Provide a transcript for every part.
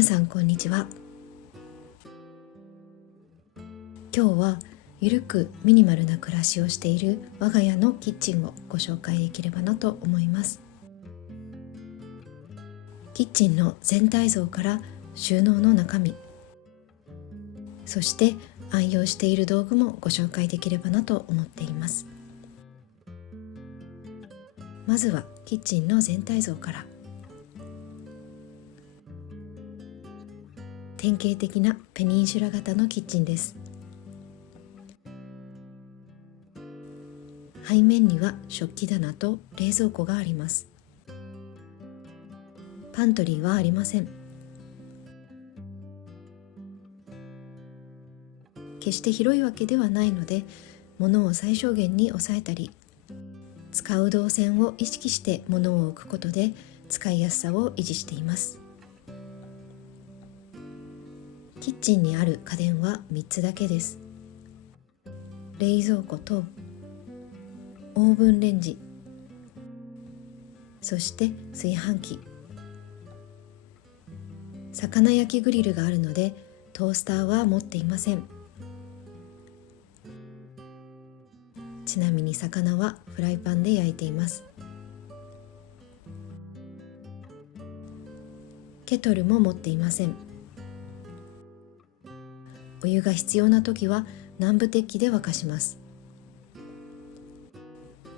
皆さんこんにちは。今日はゆるくミニマルな暮らしをしている我が家のキッチンをご紹介できればなと思います。キッチンの全体像から収納の中身、そして愛用している道具もご紹介できればなと思っています。まずはキッチンの全体像から。典型的なペニンシュラ型のキッチンです。背面には食器棚と冷蔵庫があります。パントリーはありません。決して広いわけではないので、物を最小限に抑えたり、使う動線を意識して物を置くことで使いやすさを維持しています。キッチンにある家電は3つだけです。冷蔵庫とオーブンレンジ、そして炊飯器。魚焼きグリルがあるのでトースターは持っていません。ちなみに魚はフライパンで焼いています。ケトルも持っていません。お湯が必要な時は南部鉄器で沸かします。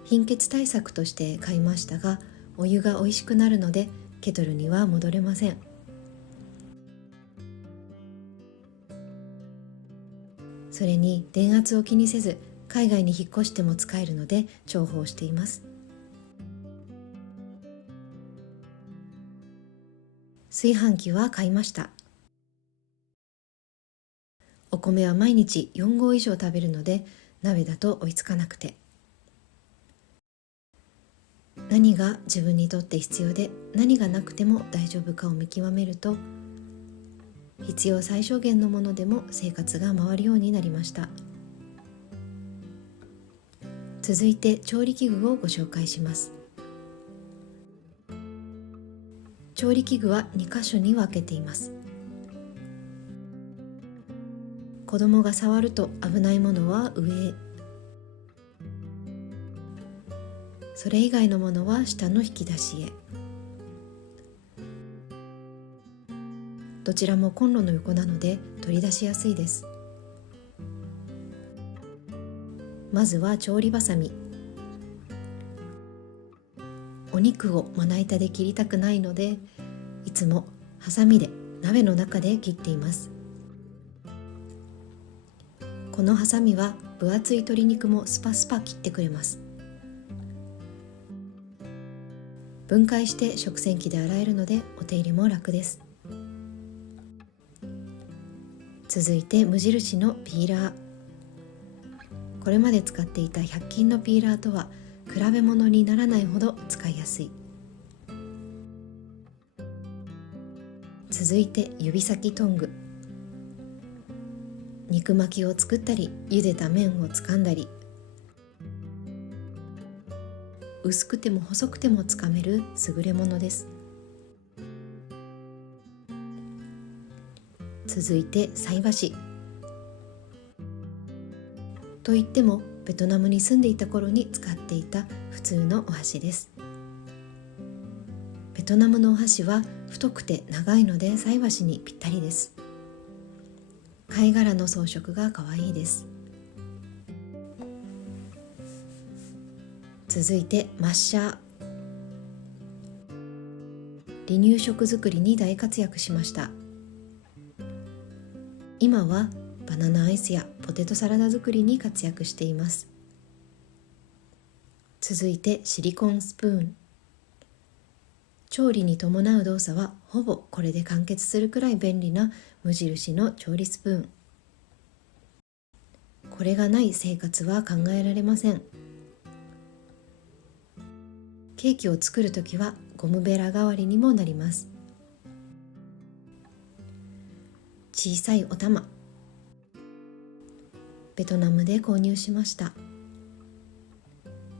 貧血対策として買いましたが、お湯が美味しくなるのでケトルには戻れません。それに電圧を気にせず海外に引っ越しても使えるので重宝しています。炊飯器は買いました。お米は毎日4合以上食べるので鍋だと追いつかなくて、何が自分にとって必要で何がなくても大丈夫かを見極めると、必要最小限のものでも生活が回るようになりました。続いて調理器具をご紹介します。調理器具は2箇所に分けています。子供が触ると危ないものは上へ、それ以外のものは下の引き出しへ。どちらもコンロの横なので取り出しやすいです。まずは調理ばさみ。お肉をまな板で切りたくないので、いつもハサミで鍋の中で切っています。このハサミは分厚い鶏肉もスパスパ切ってくれます。分解して食洗機で洗えるのでお手入れも楽です。続いて無印のピーラー。これまで使っていた100均のピーラーとは比べ物にならないほど使いやすい。続いて指先トング。肉巻きを作ったり、茹でた麺を掴んだり、薄くても細くてもつかめる優れものです。続いて菜箸。といってもベトナムに住んでいた頃に使っていた普通のお箸です。ベトナムのお箸は太くて長いので菜箸にぴったりです。貝殻の装飾が可愛いです。続いてマッシャー。離乳食作りに大活躍しました。今はバナナアイスやポテトサラダ作りに活躍しています。続いてシリコンスプーン。調理に伴う動作はほぼこれで完結するくらい便利な無印の調理スプーン。これがない生活は考えられません。ケーキを作るときはゴムベラ代わりにもなります。小さいお玉。ベトナムで購入しました。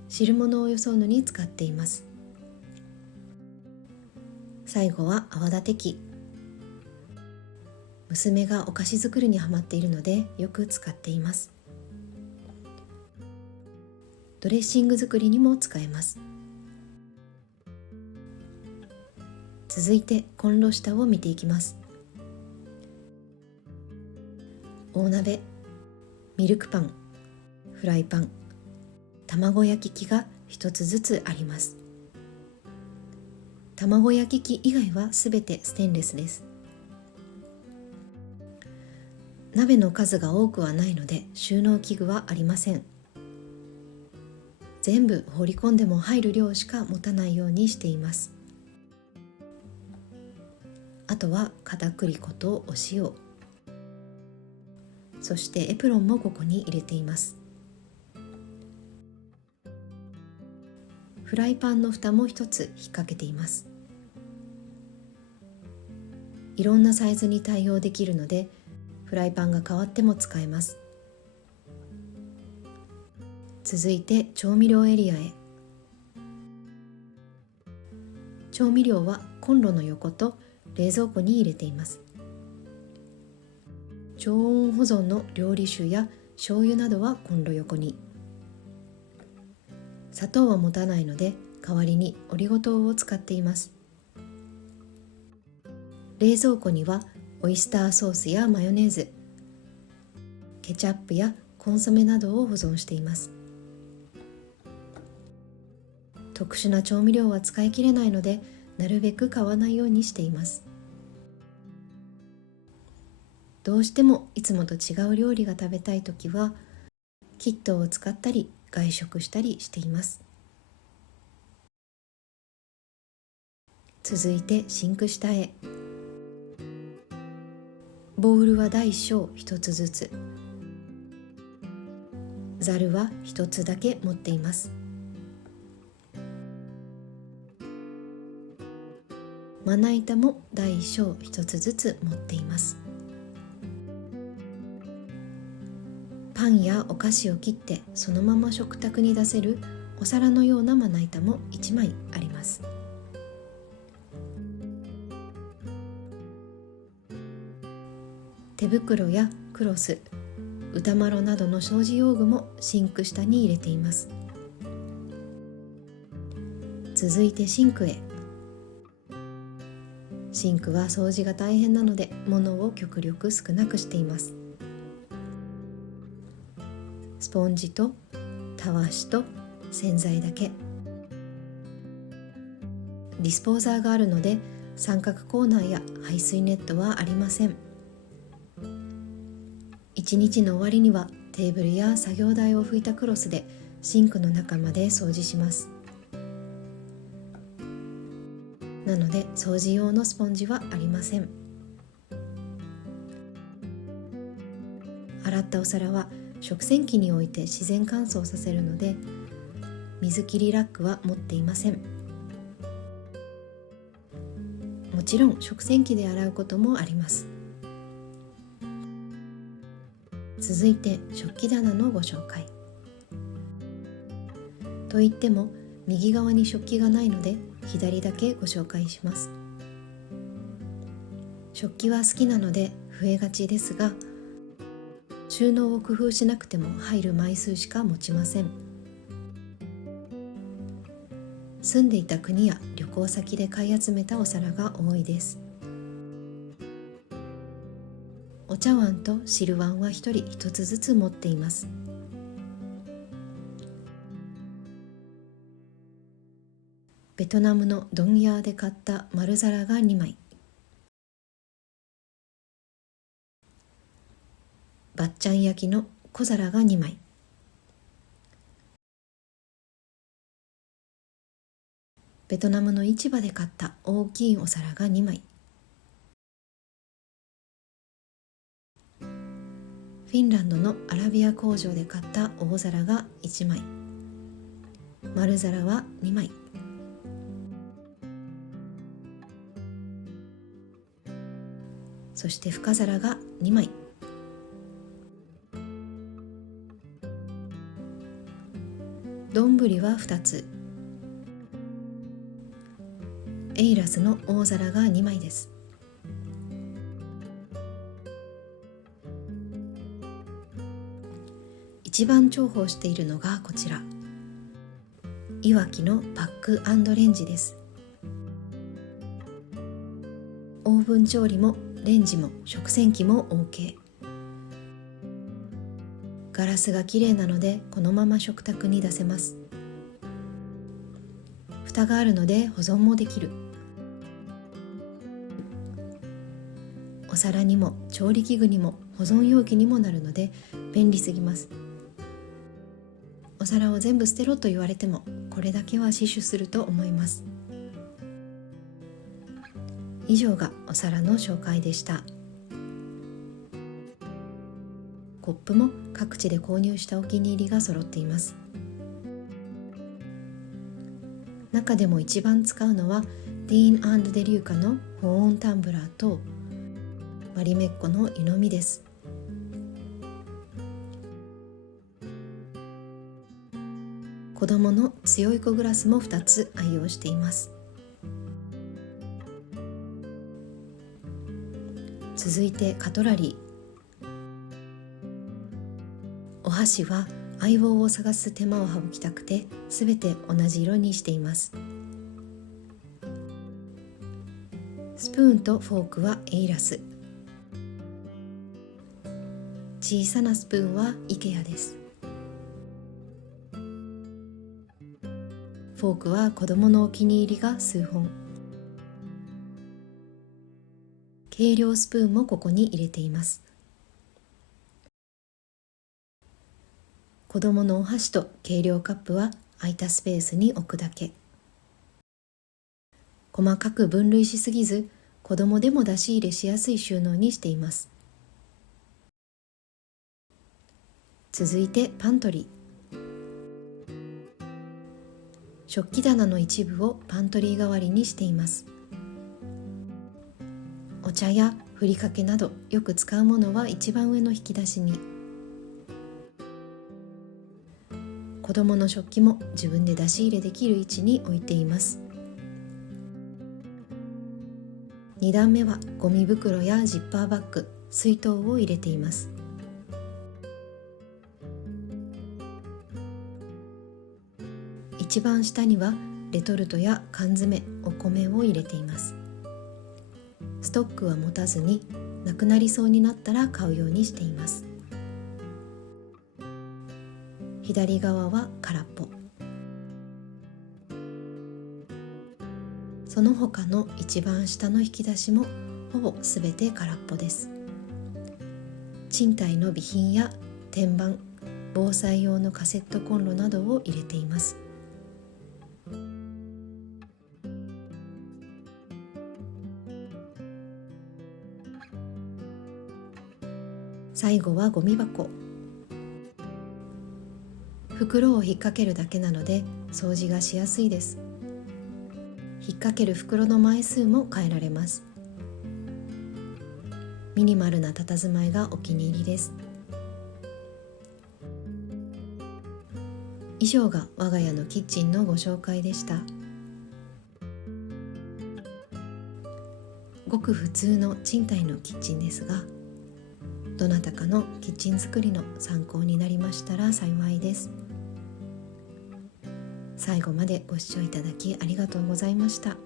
汁物をよそうのに使っています。最後は泡立て器。娘がお菓子作りにハマっているのでよく使っています。ドレッシング作りにも使えます。続いてコンロ下を見ていきます。大鍋、ミルクパン、フライパン、卵焼き器が一つずつあります。卵焼き器以外はすべてステンレスです。鍋の数が多くはないので収納器具はありません。全部放り込んでも入る量しか持たないようにしています。あとは片栗粉とお塩、そしてエプロンもここに入れています。フライパンの蓋も一つ引っ掛けています。いろんなサイズに対応できるのでフライパンが変わっても使えます。続いて調味料エリアへ。調味料はコンロの横と冷蔵庫に入れています。常温保存の料理酒や醤油などはコンロ横に。砂糖は持たないので代わりにオリゴ糖を使っています。冷蔵庫にはオイスターソースやマヨネーズ、ケチャップやコンソメなどを保存しています。特殊な調味料は使い切れないのでなるべく買わないようにしています。どうしてもいつもと違う料理が食べたいときはキットを使ったり外食したりしています。続いてシンク下へ。ボウルは大小一つずつ、ざるは一つだけ持っています。まな板も大小一つずつ持っています。パンやお菓子を切ってそのまま食卓に出せるお皿のようなまな板も1枚あります。手袋やクロス、歌まろなどの掃除用具もシンク下に入れています。続いてシンクへ。シンクは掃除が大変なので物を極力少なくしています。スポンジとたわしと洗剤だけ。ディスポーザーがあるので三角コーナーや排水ネットはありません。一日の終わりにはテーブルや作業台を拭いたクロスでシンクの中まで掃除します。なので掃除用のスポンジはありません。洗ったお皿は食洗機に置いて自然乾燥させるので水切りラックは持っていません。もちろん食洗機で洗うこともあります。続いて食器棚のご紹介。といっても右側に食器がないので左だけご紹介します。食器は好きなので増えがちですが、収納を工夫しなくても入る枚数しか持ちません。住んでいた国や旅行先で買い集めたお皿が多いです。お茶碗と汁碗は一人一つずつ持っています。ベトナムのドンヤーで買った丸皿が2枚。バッチャン焼きの小皿が2枚。ベトナムの市場で買った大きいお皿が2枚。フィンランドのアラビア工場で買った大皿が1枚。丸皿は2枚。そして深皿が2枚。丼は2つ。エイラスの大皿が2枚です。一番重宝しているのがこちら、いわきのパック&レンジです。オーブン調理もレンジも食洗機も OK。 ガラスが綺麗なのでこのまま食卓に出せます。蓋があるので保存もできる。お皿にも調理器具にも保存容器にもなるので便利すぎます。お皿を全部捨てろと言われてもこれだけは死守すると思います。以上がお皿の紹介でした。コップも各地で購入したお気に入りが揃っています。中でも一番使うのはディーン&デリューカの保温タンブラーとマリメッコの湯飲みです。子供の強い子グラスも2つ愛用しています。続いてカトラリー。お箸は相棒を探す手間を省きたくてすべて同じ色にしています。スプーンとフォークはエイラス、小さなスプーンはイケアです。フォークは子供のお気に入りが数本。計量スプーンもここに入れています。子供のお箸と計量カップは空いたスペースに置くだけ。細かく分類しすぎず、子供でも出し入れしやすい収納にしています。続いてパントリー。食器棚の一部をパントリー代わりにしています。お茶やふりかけなどよく使うものは一番上の引き出しに。子供の食器も自分で出し入れできる位置に置いています。2段目はゴミ袋やジッパーバッグ、水筒を入れています。一番下にはレトルトや缶詰、お米を入れています。ストックは持たずになくなりそうになったら買うようにしています。左側は空っぽ。その他の一番下の引き出しもほぼすべて空っぽです。賃貸の備品や天板、防災用のカセットコンロなどを入れています。最後はゴミ箱。袋を引っ掛けるだけなので掃除がしやすいです。引っ掛ける袋の枚数も変えられます。ミニマルな佇まいがお気に入りです。以上が我が家のキッチンのご紹介でした。ごく普通の賃貸のキッチンですが、どなたかのキッチン作りの参考になりましたら幸いです。最後までご視聴いただきありがとうございました。